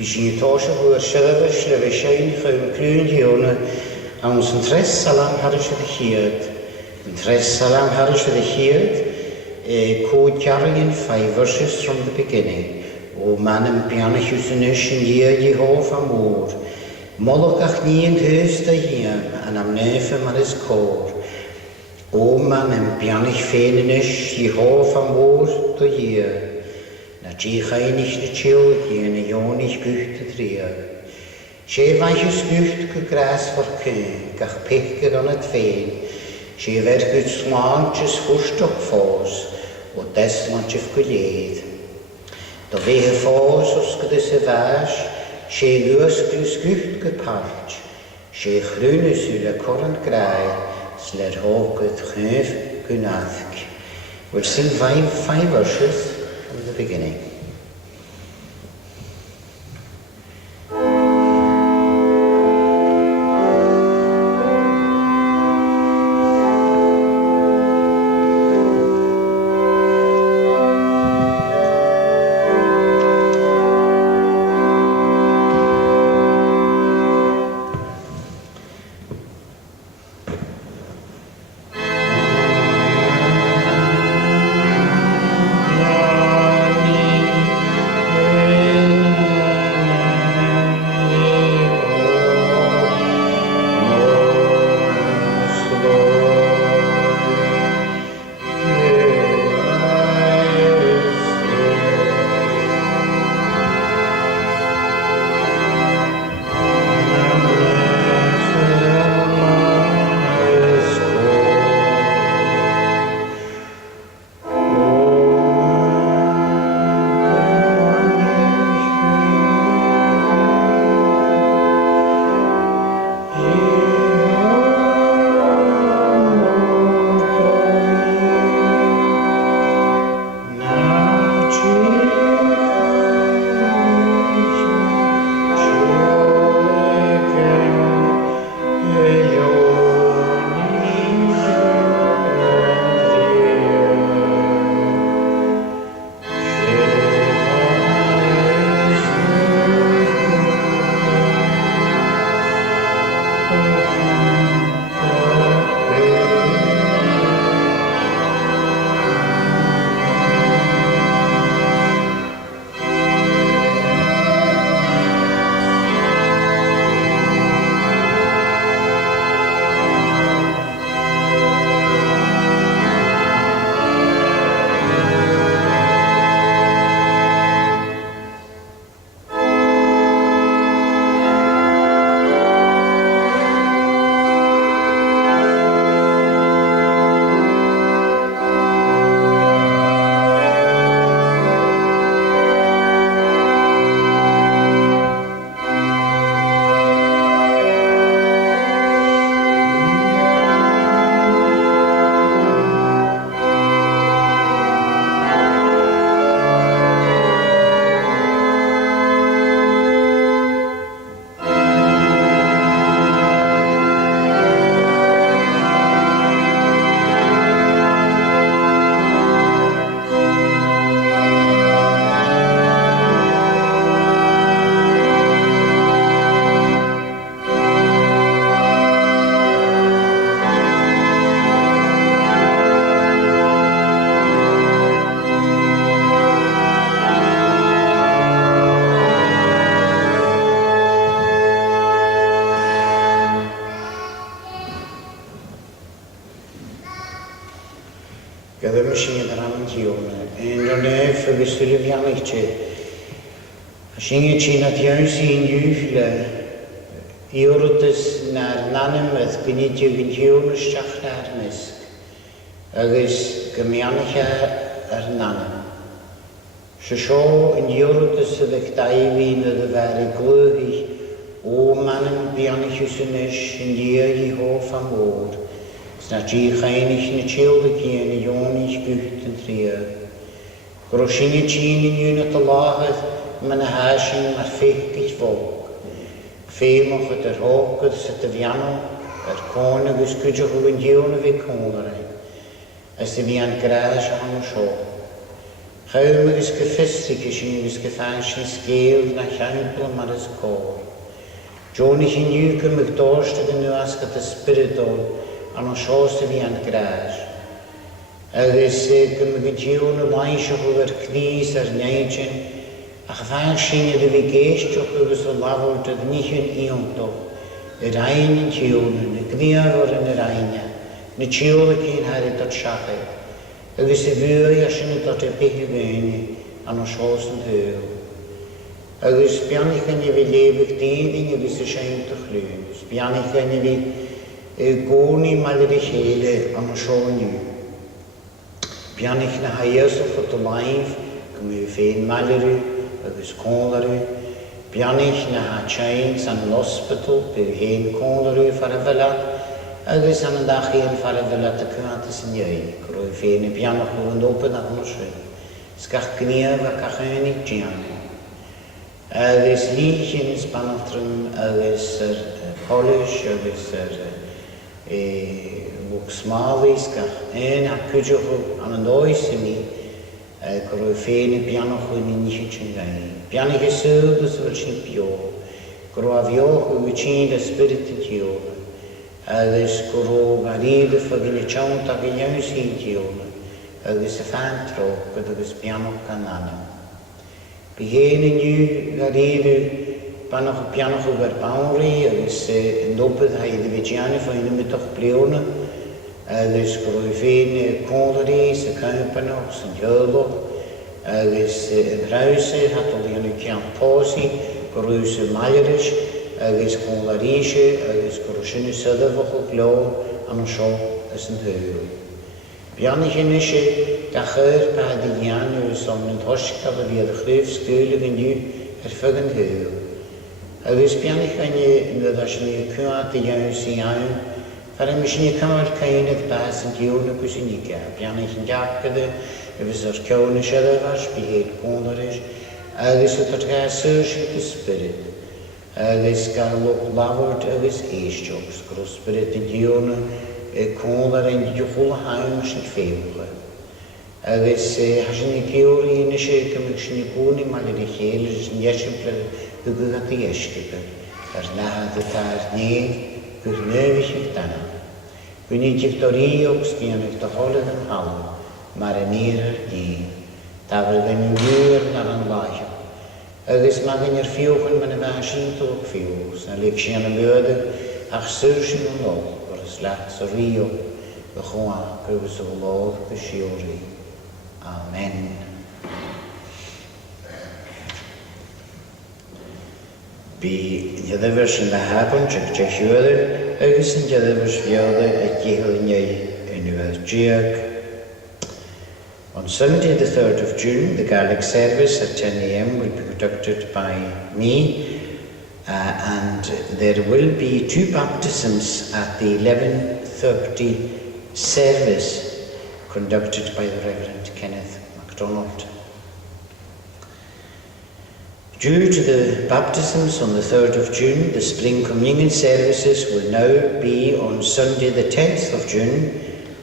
Bysyn tosio hwyr siarad le sy'n chwn clwn diwna am sy'n tres salam haris y ddechyd. Yn tres salam haris y ddechyd, cwyd jarlin 5 verses from the beginning. O man yn bianach ywsynys yn diad I hoff am môr. Molwch ach ni yn hys da hyn, an am nef am ar ys cor. O man yn bianach ffenynys I hoff am môr da hyn. Na die geinig de chill in een jonig gucht drie. She weiches gucht gegras voor kun, gach pikke dan het veen. She werd gut smaantjes voorstok voos, o des mantjef geleed. Da wehe voos os gedisse vaas, she gus gucht gepart. She groene zule korrent graai, sler hoog het geef gunafk. We'll sing 5 verses from the beginning. Gyda machine yr amentiwna, yn o'n nef y gyswyr y fiannig ti. A sy'n ti'n at iawn sy'n ywle, I wrddys na'r nanymedd gynidio gyntiwn ysdach na'r misg, agos gymianach ar nanym. Sio yn wrddys y ddech dau fi'n y ddyfer I glwyhi, o mannym bianach ysynys yn diag I hoff am o'r. Na die geinig na childe kien jonig gucht en tria. Groshinge chin in unit de laget met een hashing maar fekig volk. Femog het hoogte zet de viano, koning is kudje hoe jone we konere. As de vian gras aan de show. Chaum agus go fistri sin agus go fan sin scéal na cheampla mar is cór. Jonig in nuke meg dorste de nuaska de spiritol an o sjóste vi an grás. Agus go meg djúna maisio húver knís neidjin a gefaan sin de vi geistjoch agus o lavort ad nichen iontoch. Rein in djúna, na gniar in reine, na djúla cín harid dat shache. Agus bhuaí sin dat beiche gweini an o sjósten húl. Agus bianich gan bhí lebig déing agus séintach lús. Bianich gan bhí gcónaí maidir chéile an seániu. Bianich na haíosach fo laimh go mú féin maidirú agus cólarú. Bianich na hatsein san l'hospital bu héin cólarú far a bhela agus an dachéin far a bhela a cynta san iei. Gro féin bianach ó an open an osrin. Sgach gníamh a cachénig dianach. Agus líchin spanatrum agus Polish agus Wuxmalis gach a cúideach an oisimi go féin bianach in níchin gain. Bianach is agus bhfuil sin bio. Go a bhioch u chin a spirit dio. Agus go a riide fa gine chant a gine sin dio. Agus a fantro agus bianach gan anam. Begin nu garidu banach pianach over boundary agus noped ha de vigiane van in de middag pleone dus groeven konderie se kampenach se jolo agus in huise hat al in kan posi groese malerisch agus konderische agus groesine selde vog glo aan scho is een heul. Biannigenische gacheur pa de janu som een hoschka wie de gleuf skuilige nu vervuggen heul. Agus biannig kan je in de dasje kuat de janu sian, voor misschien kan je het pas en jone kusinika. Biannig in jakkede, was er kone schelle was, beheer konderisch. Agus het gasurge de spirit. Agus galop lavert agus eestjoks, gros spirit in jone. Kondar in de volle huim sin féimle. Agus hasin georí in sé go sin búni mal de chéile sin jeisiimple go go a jeiscipe. Náhad a tar né gur neuviich dana. Gwni dictoríogs giannig de holle an halm, mar a nírar ní. Tafel gan nuur nar an laiche. Agus magin fiochen man a bhasintalog fios, na lig sin an beude ach sursin an lol. Slacht so rio, de goa, kubus of Lord, the shiori. Amen. Be jedevers in de haven, check juurde, agus in jedevers viode, a jehelinje in uw On Sunday, the 3rd of June, the Gaelic service at 10 a.m. will be conducted by me. And there will be 2 baptisms at the 11:30 service conducted by the Reverend Kenneth MacDonald. Due to the baptisms on the 3rd of June, the spring communion services will now be on Sunday the 10th of June,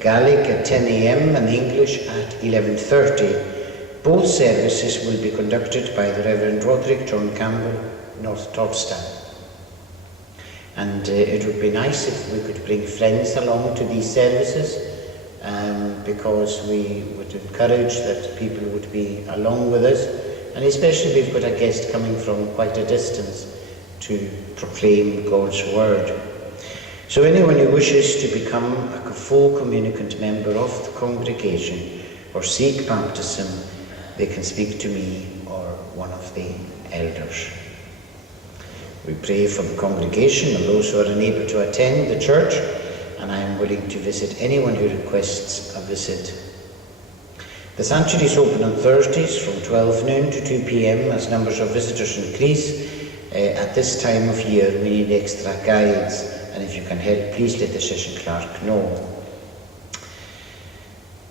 Gaelic at 10 a.m. and English at 11:30. Both services will be conducted by the Reverend Roderick John Campbell, North Torfstown. And it would be nice if we could bring friends along to these services because we would encourage that people would be along with us, and especially we've got a guest coming from quite a distance to proclaim God's word. So anyone who wishes to become a full communicant member of the congregation or seek baptism, they can speak to me or one of the elders. We pray for the congregation and those who are unable to attend the church, and I am willing to visit anyone who requests a visit. The sanctuary is open on Thursdays from 12 noon to 2 p.m. as numbers of visitors increase. At this time of year we need extra guides, and if you can help, please let the session clerk know.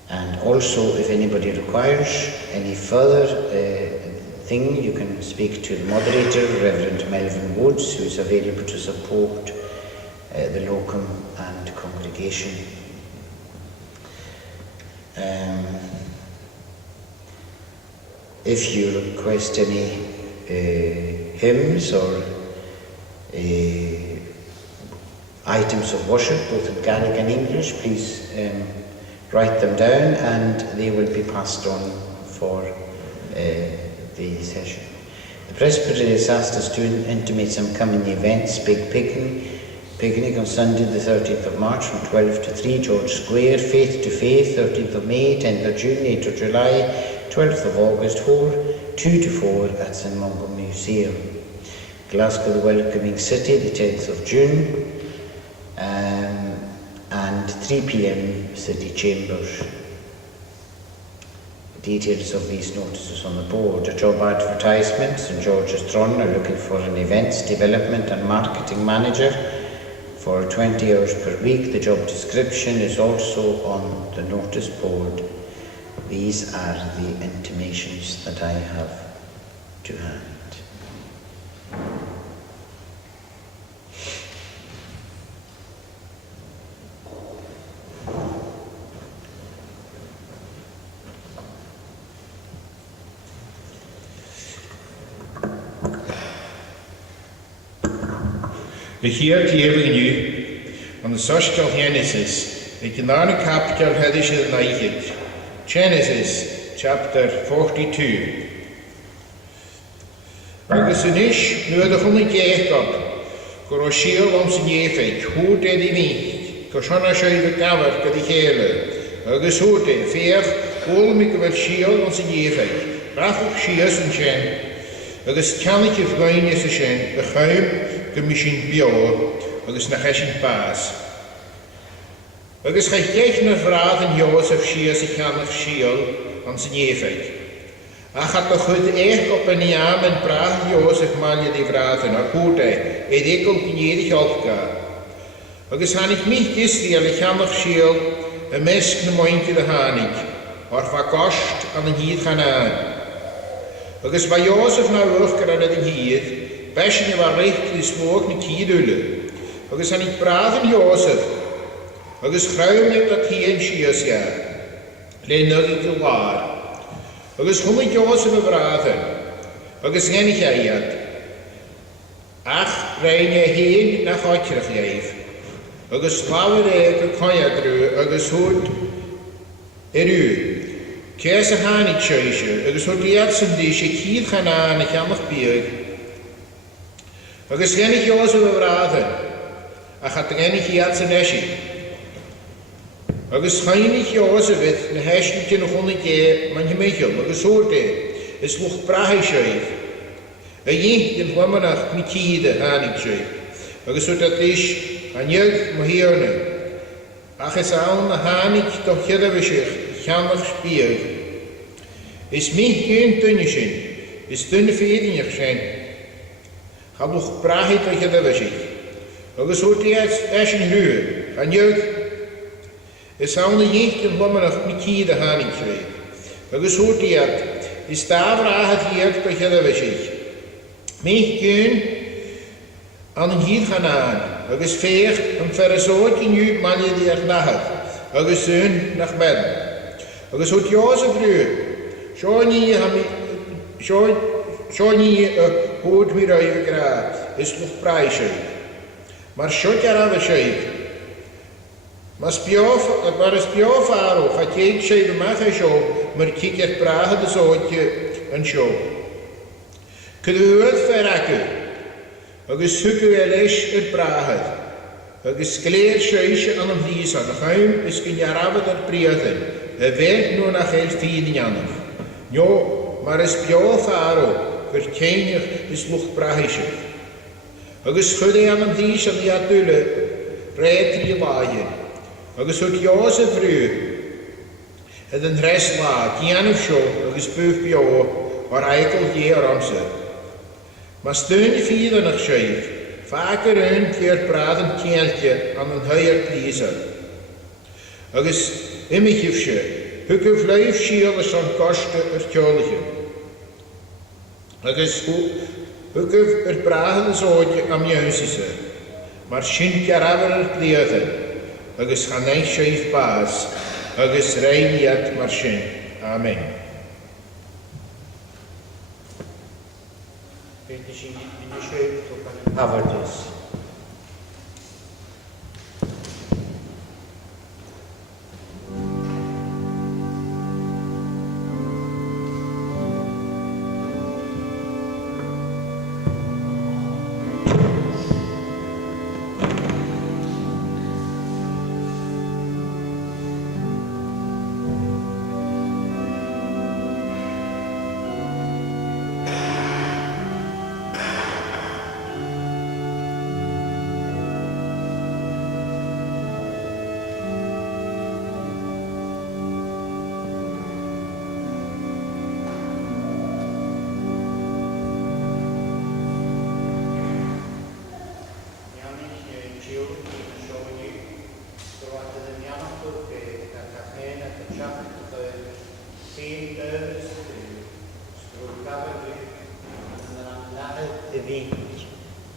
And also, if anybody requires any further thing, you can speak to the moderator, Reverend Melvin Woods, who is available to support the locum and congregation. If you request any hymns or items of worship, both in Gaelic and English, please write them down and they will be passed on for the session. The Presbytery has asked us to intimate some coming events: big picnic on Sunday the 13th of March from 12 to 3, George Square; Faith to Faith, 13th of May, 10th of June, 8th of July, 12th of August, 2 to 4 at St Mungo Museum. Glasgow, the Welcoming City, the 10th of June, and 3 p.m. City Chambers. Details of these notices on the board. A job advertisement. St George's Tron are looking for an events, development and marketing manager for 20 hours per week. The job description is also on the notice board. These are the intimations that I have to hand. The here gave you on the social Genesis, the Canaan capital Hedish of the Night, Genesis chapter 42. Agus Unish, nu de Hunne Jacob, Goroshiel om zijn Jefik, hoe deed hij niet, Goshana Shai Gaver, Kadikele, Agus Hote, Veer, Olmik wel Shiel om zijn Jefik, Rachel Shias en Shen, Agus Kanike Vlein is Shen, de Geheim, Commission Bio, agus na Heshin Paas. Agus ga ik naar vraag en Jozef Shias ik kan nog Shiel aan zijn Jefik. Ach had toch goed echt op een jaam en praat Jozef malje die vragen naar goed ik ook in jedig opga. Agus han ik niet Israël ik kan nog Shiel een mesk na mointje de hanik, or vakost aan een hier gaan aan. Agus bij Jozef na urker aan het hier. Besje was recht die smoog niet hier dullen. Agus han ik praten Jozef. Agus gruim je dat hier in Shias ja. Leen nog ik waar. Agus kom ik Jozef praten. Agus gen ik hij het. Ach, rein je heen naar Godje geef. Agus flauwe reken kan je dru. Agus goed. U. Kees een hanik scheisje. Agus goed die etsen die ik hier gaan aan. Ik kan nog bier. Agus gen ik Jozef praten. Ach had gen ik het zijn esje. Agus gaan ik Jozef het de hesje nog een keer man je Michel. Agus hoorde is nog praai schrijf. Je den vanmiddag met kiede aan ik schrijf. Agus hoort dat is aan je maar hier. Ach is aan de hanik toch je de zich gaan nog spelen. Is mij geen tunnetje. Is dunne veerdingen zijn. Heb nog praat dat je dat ziet. Agus hoort die es in huur. En jeugd is aan de jeugd en vanmiddag met kiede aan ik schrijf. Agus hoort die het. Is daar vraag het jeugd dat je dat ziet. Mij kun aan een hier gaan aan. Agus veer een verre zootje nu man je die er nacht. Agus zoon naar bed. Agus hoort Jozef ruur. Zo niet goed weer uit je graad. Is nog prijsje. Maar schot je aan de scheep. Maar spioofaro gaat je het scheep maken zo. Maar kijk het praten de zootje en zo. Kunnen we het verrekken? Agus zoeken we les het praten. Agus kleed scheisje aan een vlies aan de geheim is in je rabbe dat prieten. Het werkt nu naar heel 4 jaar. Jo, maar is spioofaro. Verkeinig is nog praatje. Agus schudde aan hem die aan die atulle, rijdt die waaien. Agus hoort Jozef vroeg. Het een rest laat, die aan hem show, agus beuf bij jou, waar eikel je ramse. Maar steun je vierde nog schijf, vaker een keer praten keeltje aan een huier pleaser. Agus immigifje, hukke vlijf schiel is aan kosten het kjolje. Agus hukke het praten zootje aan juisise, maar schint jaraver het lezen. Agus gaan niet schijf baas, agus rein het maar schint. Amen. Bitte Sie in die Schöpfung zu Havertis.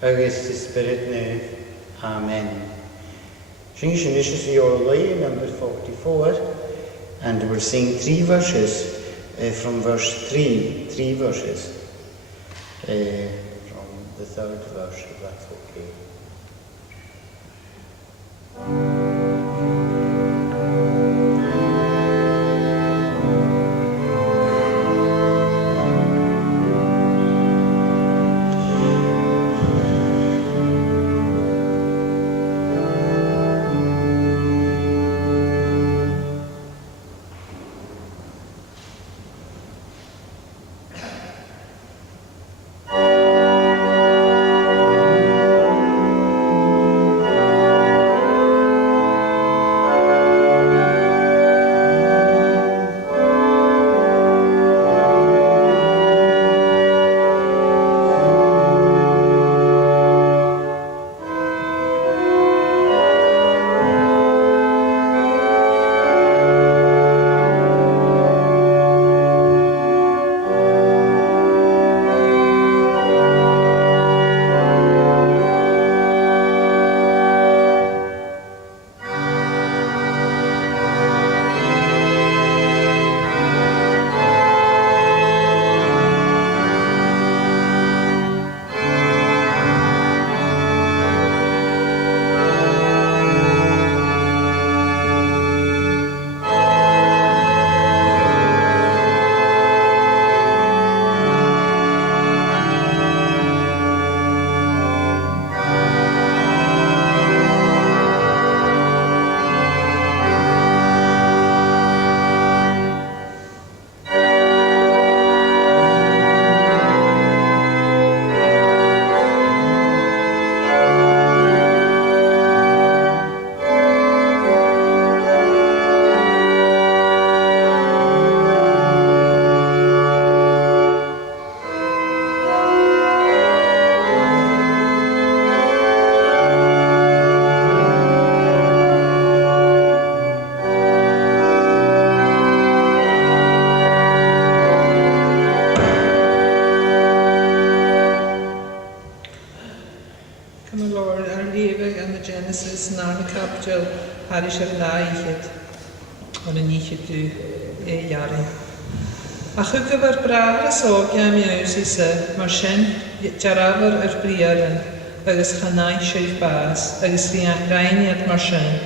Agus the Spirit now. Amen. Sing your lay, number 44, and we'll sing 3 verses from verse 3, 3 verses from the 3rd verse, if that's okay. Parish of Laichet on a niche to a yari. A chukavar braver so Music, Morrison, Jaraver Briaran, agus Hanai Sheriff Bass, agus Rainiat Morrison.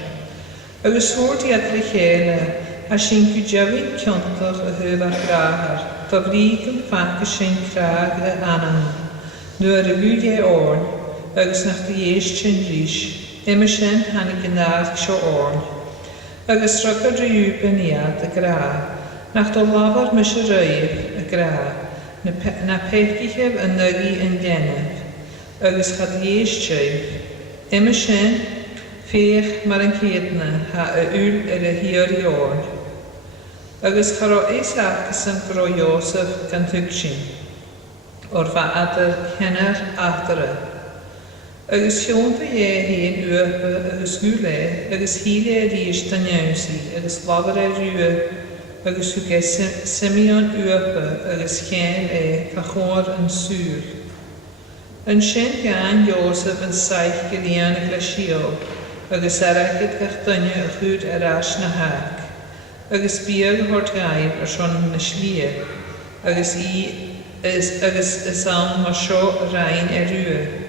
Agus Horti at Richele, a Shinku Javi Kyontach a Huvar Brahar, Fabriken Fakashin Krag a Anan, nu a Revue Orn, agus nach the Eschen Rish. Emerson hannig gynnar sio orn. Agus rygad rhywbeniad y gra, nach do lafar mis y rhaid y gra, na pechgichef yn nygu yn denef. Agus chad ieisio. Emerson, ffeich mar yn cedna ha y wl yr y hir i orn. Agus charo eis acas yn gro Iosef gan thugsin, o'r fa adar hennar adara. Agus fionta hén uapa agus gúle, agus híle ríis dan Iausi, agus lavar rúa, agus uge Simeon uapa, agus chéan cachor an súr. An sin gan Iosef an saich gilian a glasio, agus arachid gach dunne a chud arás na hag. Agus biag hort gaib son na slia, agus agus an mar seo rain rua.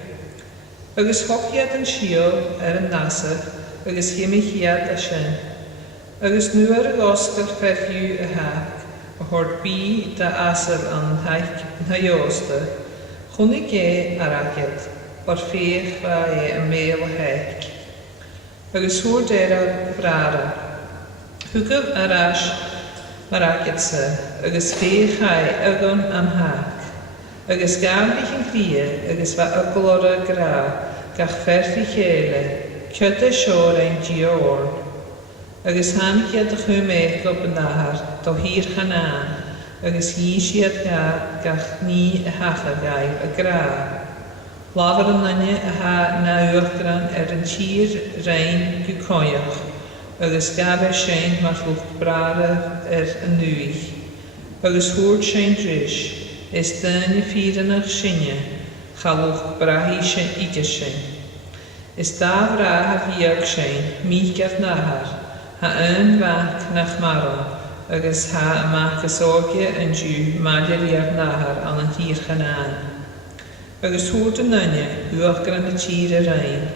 Agus hogiad an siol an nasa, agus himichiad a sin. Agus nuair a oscar ferhiú a hac, a hord bí da asal an haiosta, chunig é aragiad, bar féch fa é a mél a heic. Agus húr déra brara, hugab arás maragiad sa, agus féch agan am hac. Agus gamlich yn cria, agus fa ygolora gra, gach ferfi chéle, cydda sior ein dior. Agus hanigiad a chwmech o bynahar, do hir chanan, agus hisiad gach ni a hacha gai a gra. Lafar yn nynnu a ha na uwchgran yn tir rein gycoiach, agus gabe sein mar lwch brara yn nuich. Agus hwrt sein drish, is dyn y ffyranach sinne, chalwch brahi sin idir sin. Is da vra ha fiag sin, mich gaf nahar, ha yn fanc nach maron, agus ha amach ysogio yn diw maderiad nahar an yn hir chanan. Agus hwrt yn nynnu, uwch gran y tir y rein.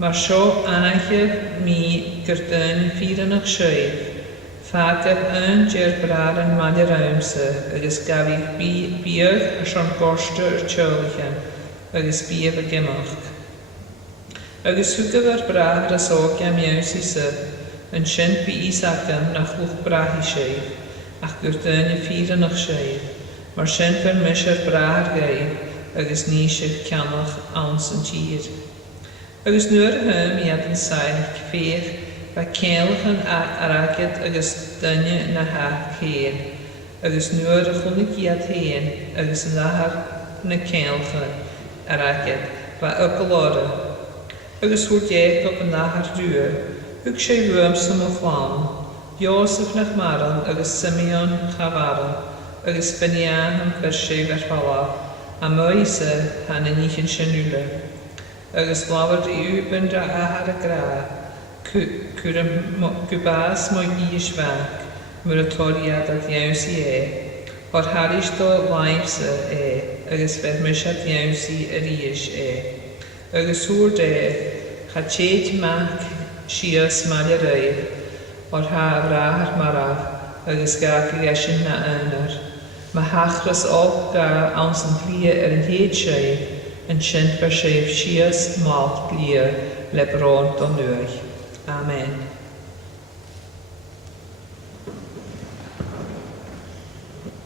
Mar sio anachir mi gyrtyn y ffyranach siaib, Fagab yn ger brar yn mader aimsa, agus gafig biag a sian gorsta tjolchan, agus biag a gemach. Agus hwgaf ar brar a sogam iawsi sa, yn sin bi isagan nach lwch brahi siaib, ach gwrdyn y ffyranach siaib, mar sin per mis ar brar gai, agus nisig cianach ans yn tir. Agus nuair hym i ad yn saich féch, Ba ceilchan aragad agus dynne na ha chéin, agus nuair a chunig iad héin, agus yn lahar na ceilchan aragad, ba ygolora. Agus hwrt Jacob yn lahar rua, hwg sé rwam sy'n o flam, Joseph nach maran, agus Simeon chavaran, agus Benjamin fer sé verfala, a Moise han yn ich yn sinula. Agus lawr i uben dra ahar a gra, Gwbas mwy i ysfag, myr y toriad a ddiawsi o'r haris do laifsa agos fer mysiad ddiawsi yr ish Agos hwr cha ched mac sias malia rhaid, o'r ha vrahar maraf, agos gag i esin na anar. Mae hachras o ga ansyn glia yn hed siaib, yn sy'n fer siaib sias malt glia le bron don nuach. Amen.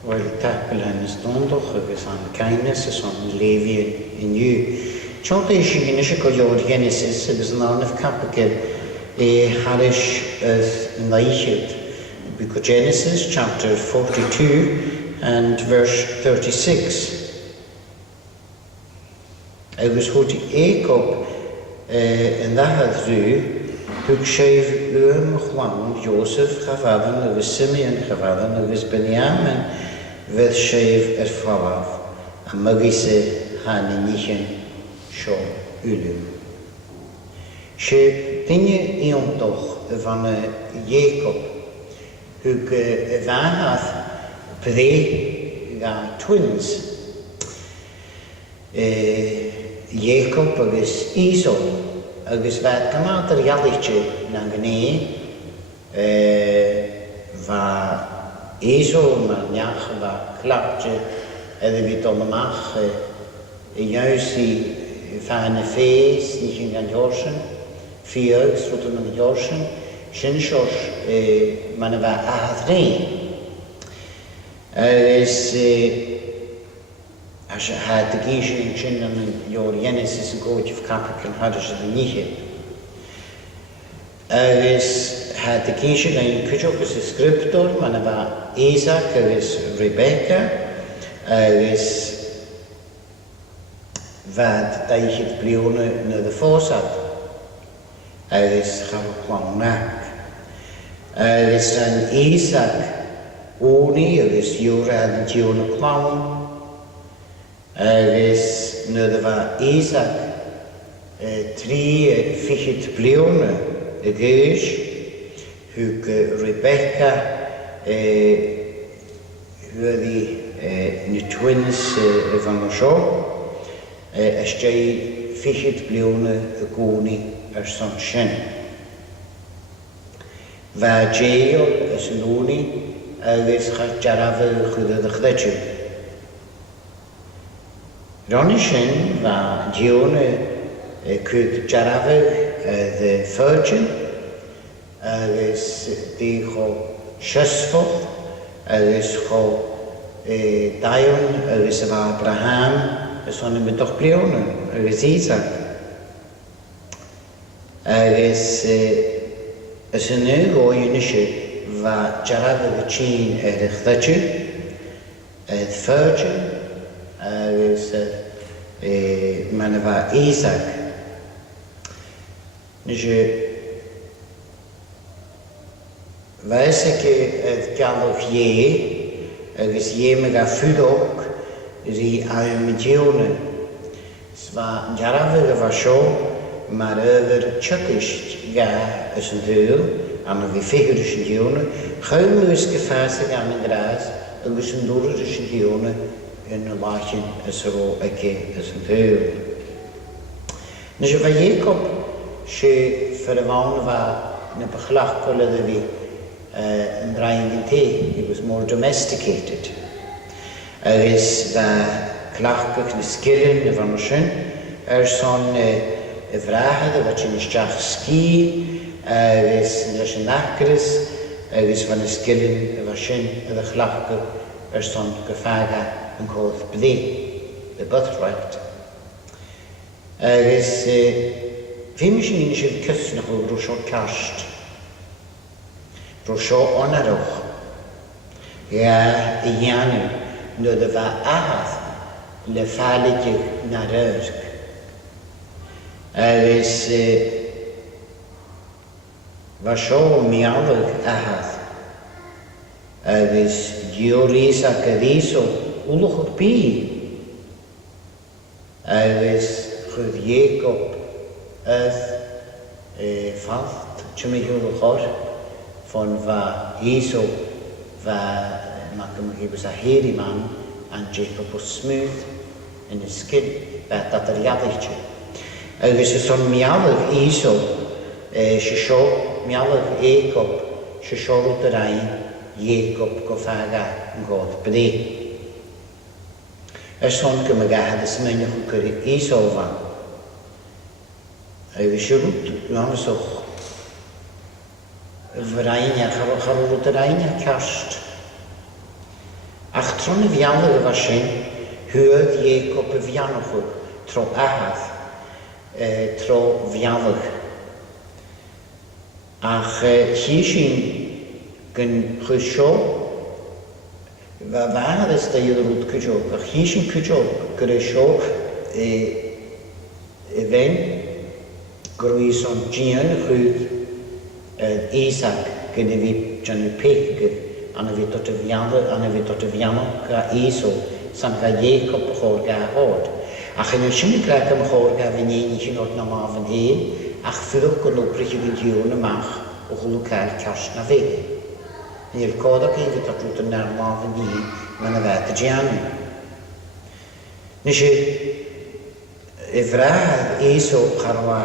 Wel, tapel yn ystondwch agos an kindness ys o'n lefi yn yw. Siont eisiau gyn eisiau gollio'r Genesis agos yn arnaf capagel haris yn ddaichyd. Book of Genesis, chapter 42 and verse 36. Agos hwt Jacob yn ddahad rhyw, Hwg séf chlawn Joseph chafadan agus Simeon chafadan agus Benjamin fydd séf falaf a mygis han yn nichin sio ulym. Se dinge iontoch van Jacob hwg vanhath pde ga twins Jacob agus Esau agus fad gymaint yr ialitio na'n gynnu, fa Esau ma'n niach fa claptio edrych fi dom ymach iawsi fan y ffeis ni chi'n gan jorsen, fiag srwyd yn jorsen, sy'n sios ma'n fa ahdrein. Agus As had the geisha in Chinnan and your Genesis and Gorge of Capricorn Hadish of the Nihe. As had the geisha in Kuchok as a scriptor, Manaba Isaac, as Rebecca, as Vad Daichit Briona na the Forsat, as Haraplannak, as an Isaac Oni, as Yura and Giona Clown. Agus nid yfa Isaac tri fichyd bliwn y gys hwg Rebecca Hwyddi ni twins van o sio, ysdei fichyd bliwna y gwni son sin. Fa jeol ys lwni agos jarafo chwyddodd y chdetju. Ronny sin fa diwn cwyd jarafo the Virgin agos di cho Siysfodd agos cho Daion agos efo Abraham ys o'n ymwyddoch bliwn agos Isaac agos ys yna goi yn eisiau fa jaraf y tîn y chdetju y Virgin agos ma'n efo Isaac Nisje Weise ke galwch agos me ga ffydog ri aymedione. Sva jarafig af sio maar over tjukist ga is een deel aan de figurische dione. Geum is gefasig aan een gras agos een dorische dione in een lachen is ro ake is een deel. Nisje va Jacob she verwoon va in beglachkolle de wie in Ryan-Gintee, he was more domesticated. Is the klachkach na skillen van Morrison, son vragen wat je niet ski, is een nachkeris, is van de skillen van Morrison, de klachkach son gevaga en koos bedee, the birthright. Is misschien in de kust nog over zo'n kast. Rosio onaroch. Ja, de janu, no de va ahad, le falige na rörg. Is va sio miawag ahad. Is Reza cadiso uloch op bi. Is goed Jacob valt, tjumihul chor. Van va Esau va he was a hairy man and Jacob was smooth in his skin dat riadich. Agus is son miawag Esau she sio miawag Jacob she sio rwt yr ein Jacob go faga yn god bydde. Son gymagahad ys mynach o gyri Esau fan. Agus she rwt lamsoch Vrainja, charwyd yr ein cast. Ach tron y fianwg y fasyn, hwyd Jacob y fianwg tro ahad, tro fianwg. Ach hi sy'n gyn chwysio, fa fawr ys da i'r rwyd cwjog, ach hi sy'n cwjog gyda sio fe'n grwyson gian chwyd Isaac gyda fi Johnny Pig anna fi dod y fianw ga Esau sam ga Jacob chor ga hod ach yn ysyn y greg am chor ga fi ni'n sy'n oed na maf yn hyn ach ffyrwch gynwbrich i fi diwn ymach o chwlw cael cas na fi ni'r codag i fi dod rwyd yn ar maf yn hyn ma'n y fed y giannu nes i frad Esau charwa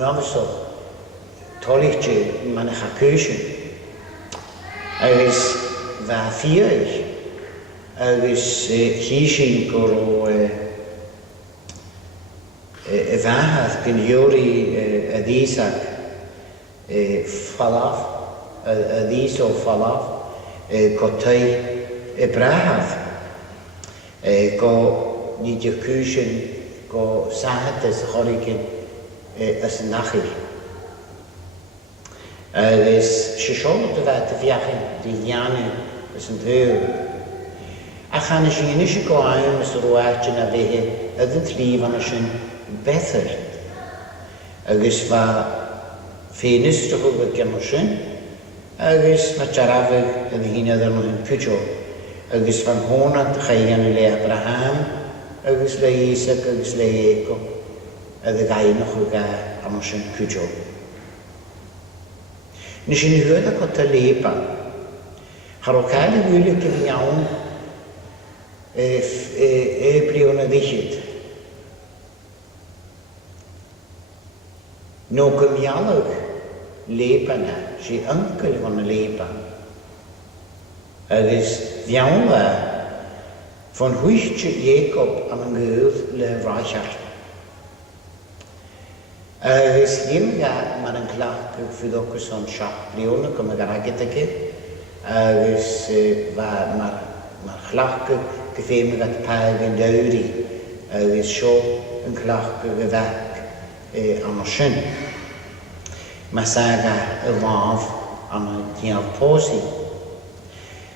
nafyso Tolletje man a keuze. Agus va fier. Agus hishin goro vahat gen jori ad Isaac falaf ad Esau falaf kotai brahav go ni de keuze go sahat es horigen as nachi. Is Shishol de vet de viaje die janu is een deur. Ach aan is je niet gewoon met roertje naar wege het het leven is een beter. Is waar venus toch ook een machine. Is met jarave en de hine er nog een kujo. Is van honat ga je aan de Abraham. Is le Isaac is le Jacob. De ga je nog ook aan machine kujo. Nis in hwyd ac o ta leiba. Har o cael y wyliau gyda'n iawn bliwn y ddichyd. No gymialwg leban na, si yngyl fan y leban. Agus ddiawn la, van hwychtje Jacob am yn gwydd le Rachel. Agus ddim ga ma'n yn clach fydd o'ch o'n siap bliwn ac am y garagyd ag agus ma'r clach gyffeim ag at pag yn dawri agus sio yn clach gyfag am o sy'n. Mae saga y laf am y dial posi.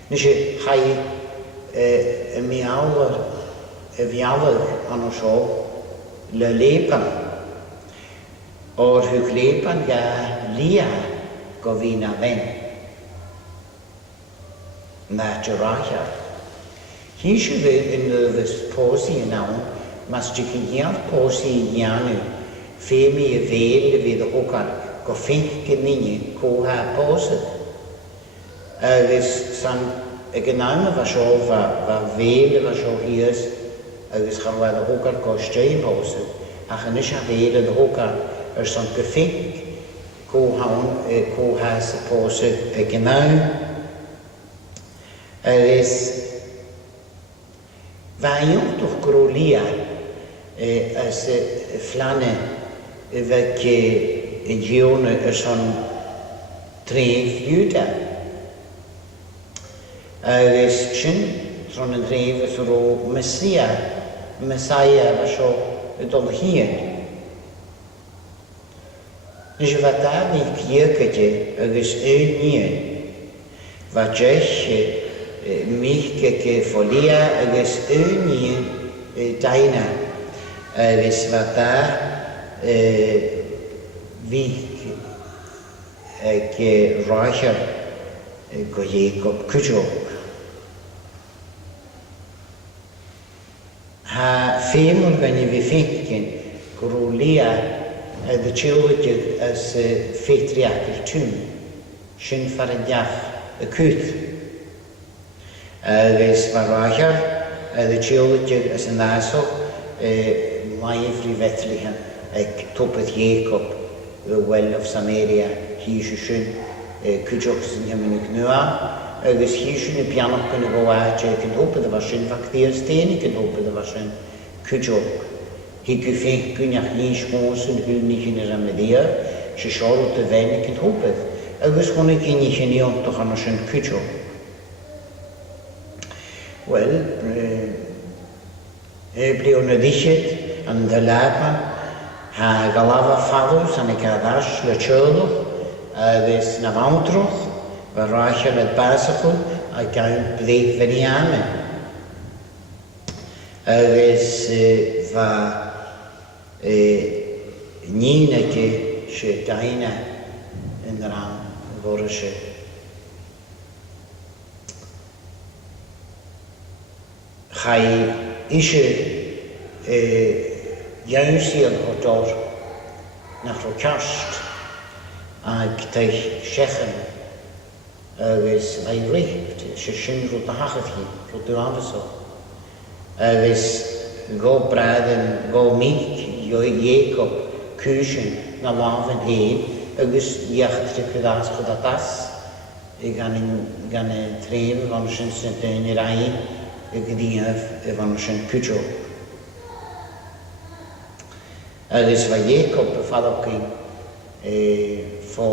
Nes i chai y miawr y fiawr an o sio le lepan. O'r hwg lepan ga lia go fi na fen. Na gyrachar. Hi eisiau fe yn lyfys posi yn awn, mas ddyn hiaf posi yn ianu, ffemi y fel y fydd o hogar go ffink gynnu co ha posi. Agus san y gynnau fa sio fa fel y fa sio hias, agus charwad o hogar go steu posi, ac yn eisiau fel y hogar san gyffink co hawn co has y posi y gynnau. Agus Vajon toch grolia as flanne vek gione son tref juda. Agus sin son yn tref ro Messiah va sio dol hien. Nes va da ni kierketje agus nien. Va jech Michke folia agus nien daina. Agus va da vik ke Rachel go Jacob kujo. Ha femur gan I vi finken grolia de children as fetriakel tun. Sin farendiach y cwt. Agus mae Rachel, de children as yn naso, mae fri fetlihan ag topet Jacob, the well of Samaria, hi sy'n cwtioch sy'n hymyn y gnua, agus hi sy'n y pianach gan y gowaad, yn hoped y fasyn factir stenig yn hoped y fasyn cwtioch. Hi gyffeich gynnach ni schmos yn hwnnw yn yr amedia, sy'n siarad y fenig yn hoped, agus hwnnw gynnach yn iontoch an sy'n cwtioch. Wel, bliwn y ddiched yn ddylapa, ha galafa ffadws an y gaddas le tjölwch, agus na fawntrwch, fa Rachel at basachw, a gael bleid fan I amen. Agus fa nina ke se daina yn yr am fawr se. Chai eisiau iawnsiad o dor nach ro cast ag teich sechen agus ei reipt se sy'n rwyd a hachad hi, rwyd yw'r anfaso. Agus go braden, go mig, Jacob, cwysyn na lafyn hyn, agus iach tripydas chod a das, gan y tref fan sy'n sy'n i'r ein, y gyddiaf fan sy'n cwtio. Agus fa Jacob y ffaddogi fo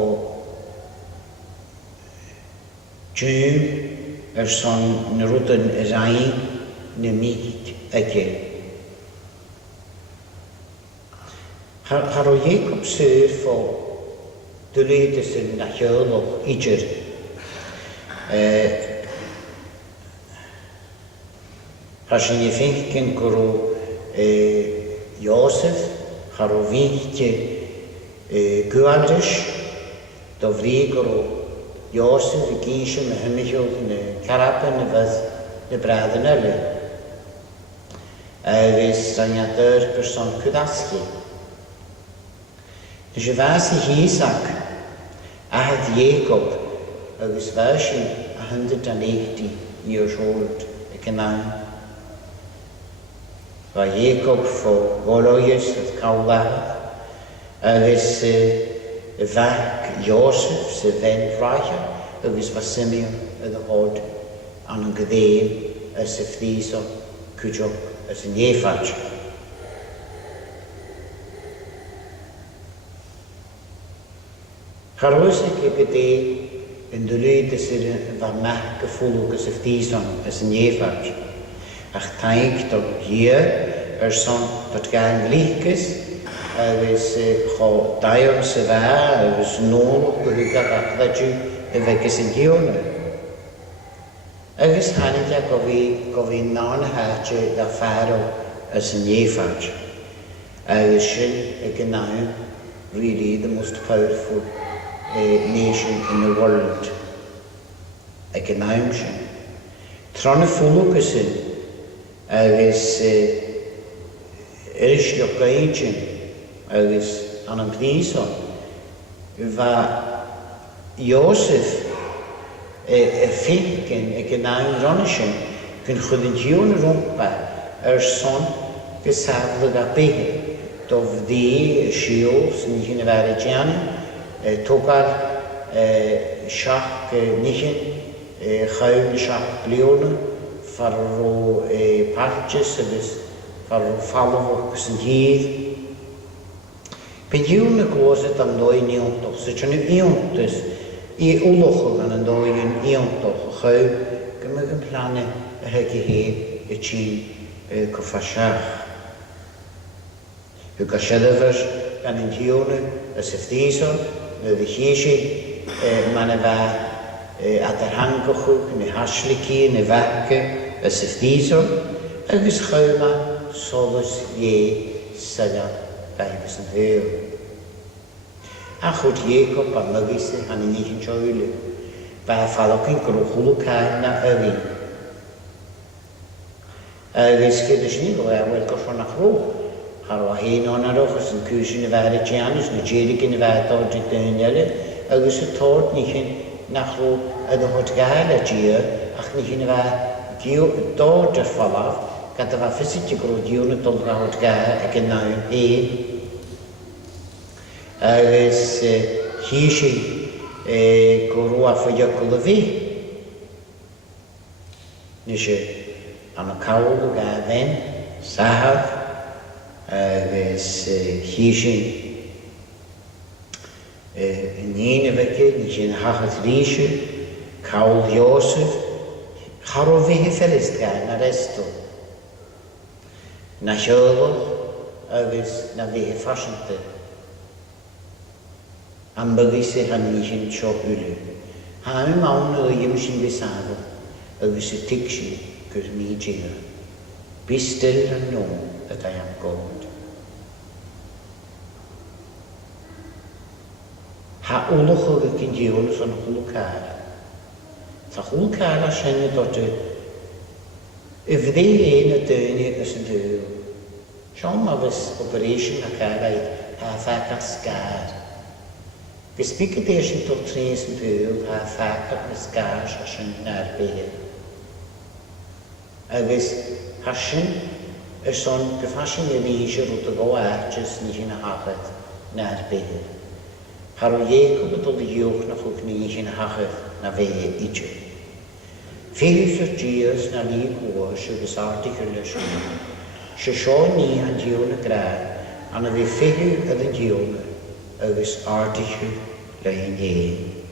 Jym son nyrwydyn yr ein na mig ag Har o Jacob sy'r fo dylidus yn na chylwch idr. Har sy'n I finken gwrw Josef, har o finke gwadrys, do fri gwrw Josef I gysio me hymychol yn y carapan y fydd y brad yn ylu. Agus raniadr person cwdasgu. Nes y fas I Isaac, ahad Jacob, agus fasyn 180 years old again. Wa Jacob for Goloius of Columba agus Vak Joseph se ven Raja agus va Simeon of the Hod an Gadein as if these are Kujok as in Yefach. Kholosi Gadein in the lead is in va Mak gevoel as if these are as in Yefach. Ach taig dat hier son dat gaan liekes agus cho dair se va agus no gulga gachdachu veges in hione. Agus hanja go vi non hache da faro as in Yefach. Agus sin again really the most powerful nation in the world. Again sin. Tronne fulugus in agus Irish Gaijin agus an Glasgow va Joseph finken genaun Ronishin kun chudin rumpa son gesavle behe dov die shios nihin varijan tokar shach nihin chaun shach blione farro parches agus farro fallo kusin hier Penjune goset am neuen Iontoch, so schon im Iontes, Ulochel an een neuen Iontoch, geu, gemegen plannen, gehe, etchi, kofashach. Ukashedevers, an in Tione, as if these are, de Hishi, manava, at der Hangochuk, ne Hasliki, ne Wakke, as if these are, agus geuma, solus, saga. Bijbels en heel. Goed Jacob en Lugisse gaan in niet enjoyen. Bij vallen in kroegulukheid naar Ewi. Wees je dus niet, waar we elkaar van naar groep. Gaan we heen en naar ogen, zijn keuze in de waarde Janus, natuurlijk in de waarde tot de tuinjelle. Wees het toort niet in naar groep, en de hot gehaald hier, ach niet in de waarde tot de valaf. Kad det var fysisk grodjone tot hot gehaald, ik en nou een. Agus hishi gorua for Yakulavi. Nishe an a kaulu gaven sahav agus hishi Nineveke nishe hachat rishe kaul Joseph harovi felist ga na resto na sholo agus na vi fashionte Ambagise hanishin chokulu. Hame maun yimshin besavo. Agus a tikshin good me jia. Be still and know that I am God. Ha olocho kin jion son hulukar. Sa hulukar shenne dotte. If they in a döni as a do. Shama was operation a karai ha fakat scar. We speakation to trees and pool, ha fakat with scars as in narbehe. Agus hashin son gefashin yenisher ut go arches nicht in a hachet narbehe. Haro Jacob tot de joch nog ook niet in a hachet na vehe itje. Veel years na lief was she was articulation. She saw nie an dione graad, an a we figure at the dione. Agus artichu lein heen.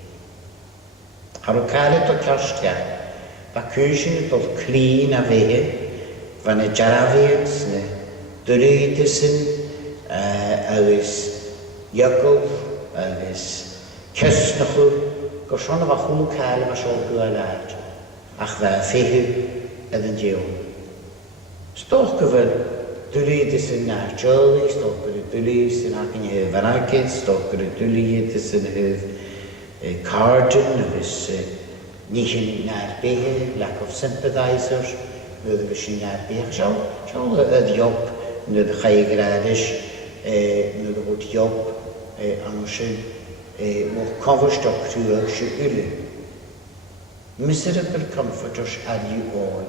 Harukale to kastja, ba kusin tot clean a vehe, van a jaravians ne druidisen, agus Jacob, agus Kestnachu, go schon a hulukale was all gualaat, ach va fehu en dione. Stochgevel. Dullies in our jolly, stock with the dullies in Akin Varakis, stock with the dullies in a carton of his Nishin Narbehe, lack of sympathizers, with the Vishin Narbehe, shall the Yop, no the High Gradish, no the Wood Yop, and she more cover stock to Shuguli. Miserable comforters are you all.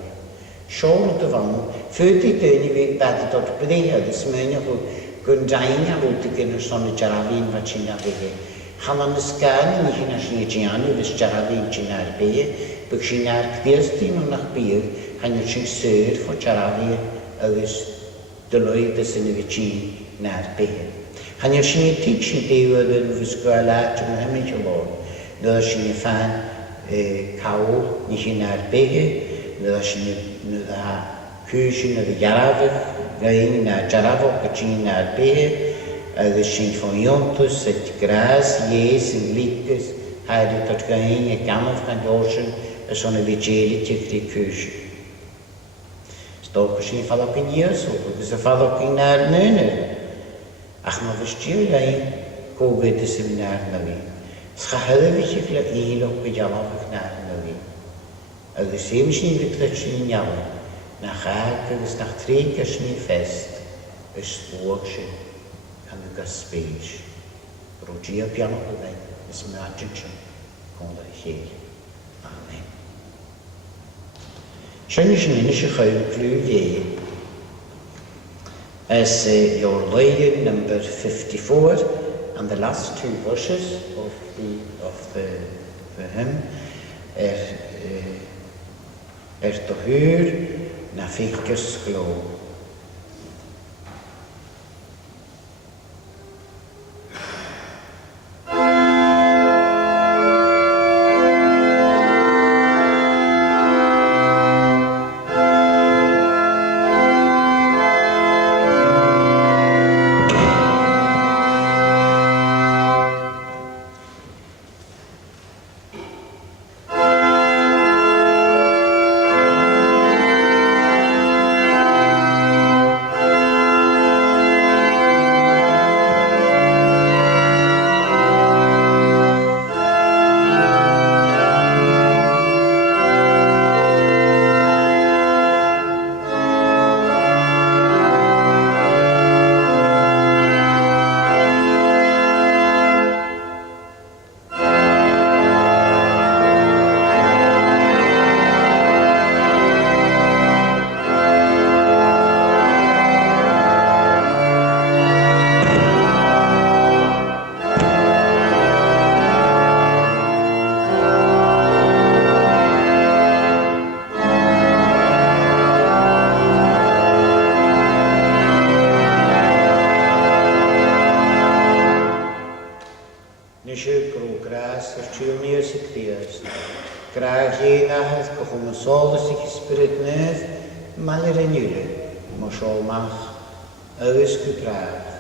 Sean the one, 40 days bad dot Breha, this man who Gundaina wrote the Guinness on the Jaravin Vachina Vege. Hanan the scan, Nihina Gianni, this Jaravin Chinar Bay, but she nar Kirstin on nach beer, and she served for Jaravia, as the Lloyd the Sinivichin nar Bay. And she teaching they were the Visquala to Mohammed Lord. No, she fan cow, Nihinar Bay, no, she knew the cushion of the Jarava. Gain na Jaravo, Kachin na Be, the Shinfoniontus, at grass, yes, and leakers, had it at Gain, a gam of contortion, as on a vigili tifty cushion. Stock she fell up in years, or was a father king na Nene. Achma was still lying, go with the seminar Navi. Schahadavich like Elo, Pajama na Navi. As the same she reflection in Yaman. Nach agus nach tríkas ní fest, is spógse an a gaspéis. Rogia piano again, is magic kon der héel. Amen. Shinish in inische clue as your line number 54 and the last two verses of the hymn to huur na fikers glow. Spirit neuf, mal renule, maar zo mag, alles gedragen.